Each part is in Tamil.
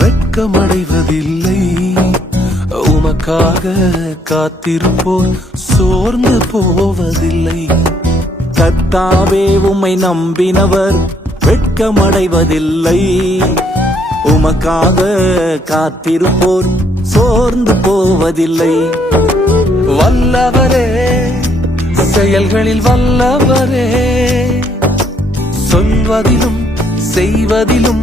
வெட்கமடைவதில்லை உமக்காக காத்திருப்போர் சோர்ந்து போவதில்லை கத்தாவே உம்மை நம்பினவர் வெட்கமடைவதில்லை உமக்காக காத்திருப்போர் சோர்ந்து போவதில்லை வல்லவரே செயல்களில் வல்லவரே சொல்வதிலும் செய்வதிலும்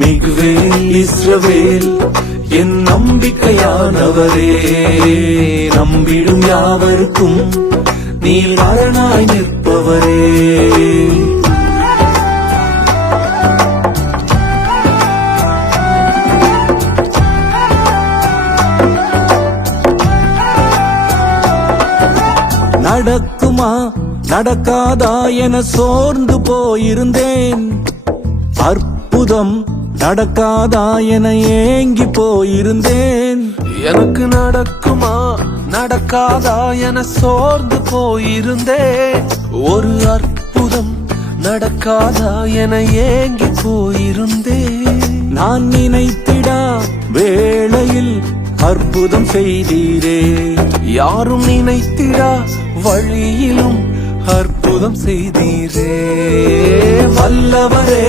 மிகுவேல் இஸ்ரவேல் என் நம்பிக்கையானவரே நம்பிடும் யாவருக்கும் நீ அரணாய் நிற்பவரே நடக்குமா நடக்காதா என சோர்ந்து போயிருந்தேன் அற்புதம் நடக்காதா என ஏங்கி போயிருந்தேன் எனக்கு நடக்குமா நடக்காதா என சோர்ந்து போயிருந்தேன் ஒரு அற்புதம் நடக்காதா என ஏங்கி போயிருந்தேன் நான் நினைத்திடா வேளையில் அற்புதம் செய்தீரே யாரும் நினைத்திடா வழியிலும் அற்புதம் செய்தீரே வல்லவரே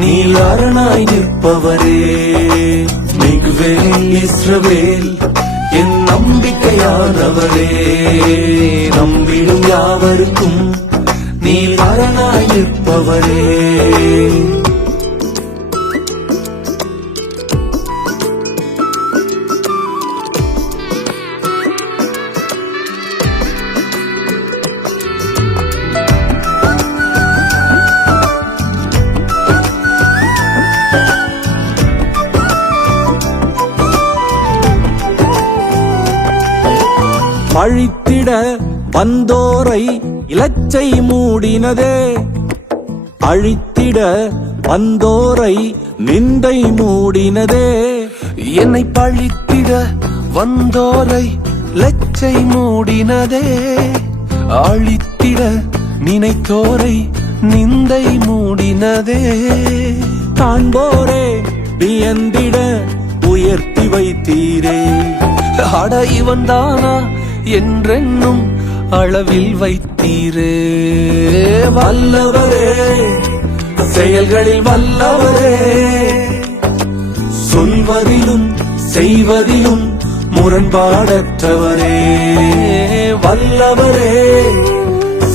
நீ யாரனாய் நிற்பவரே மிகுவேல் இஸ்ரவேல் என் நம்பிக்கையானவரே நம்பிடும் யாவருக்கும் நீ அரணாய் நிற்பவரே அழித்திட வந்தோரை இலச்சை மூடினதே அழித்திட வந்தோரை நிந்தை மூடினதே என்னை பழித்திட வந்தோரை லச்சை மூடினதே அழித்திட நினைத்தோரை நிந்தை மூடினதே காண்போரே வியந்திட உயர்த்தி வைத்தீரே அட இவன் தானா என்றென்னும் அளவில் வைத்தீரே வல்லவரே செயல்களில் வல்லவரே சொல்வதிலும் செய்வதிலும் முரண்பாடற்றவரே வல்லவரே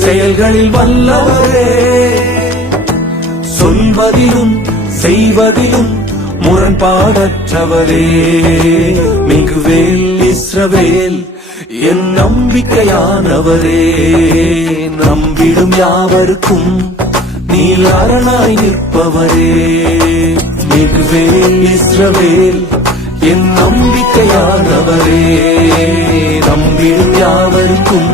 செயல்களில் வல்லவரே சொல்வதிலும் செய்வதிலும் முரண்பாடற்றவரே மிகுவேல் இஸ்ரவேல் என் நம்பிக்கையானவரே நம்பிடும் யாவருக்கும் நீ அரணாய் நிற்பவரே மிகுவேல் இஸ்ரவேல் என் நம்பிக்கையானவரே நம்பிடும் யாவருக்கும்